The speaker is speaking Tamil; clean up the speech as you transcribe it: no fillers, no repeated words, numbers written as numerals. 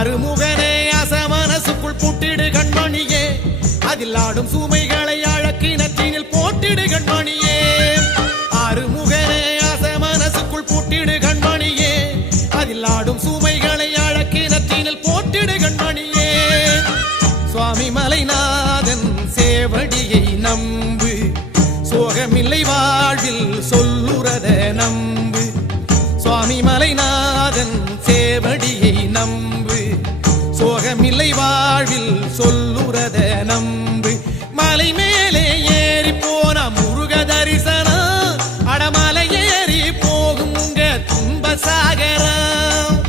ஆறுமுகனே அசமனசுக்குள் பூட்டிடு கண்மணியே அதில் ஆடும் சுமைகளை அழக்கினற்றினில் போட்டிடு கண்மணியே ஆறுமுகனே அசமனசுக்குள் பூட்டிடு கண்மணியே அதில் ஆடும் சுமைகளை அழக்கினற்றினில் போட்டிடு கண்மணியே சுவாமி மலைநாதன் சேவடியை நம்பு சோகமில்லை வாழ்வில் சொல்லுறத நம்பு சுவாமி மலைநாதன் சேவடியை நம்பு சோகமில்லை வாழ்வில் சொல்லுறத நம்பு மலை மேலே ஏறி போன முருக தரிசனம் அடமலை ஏறி போகும் உங்க துன்ப சாகரம்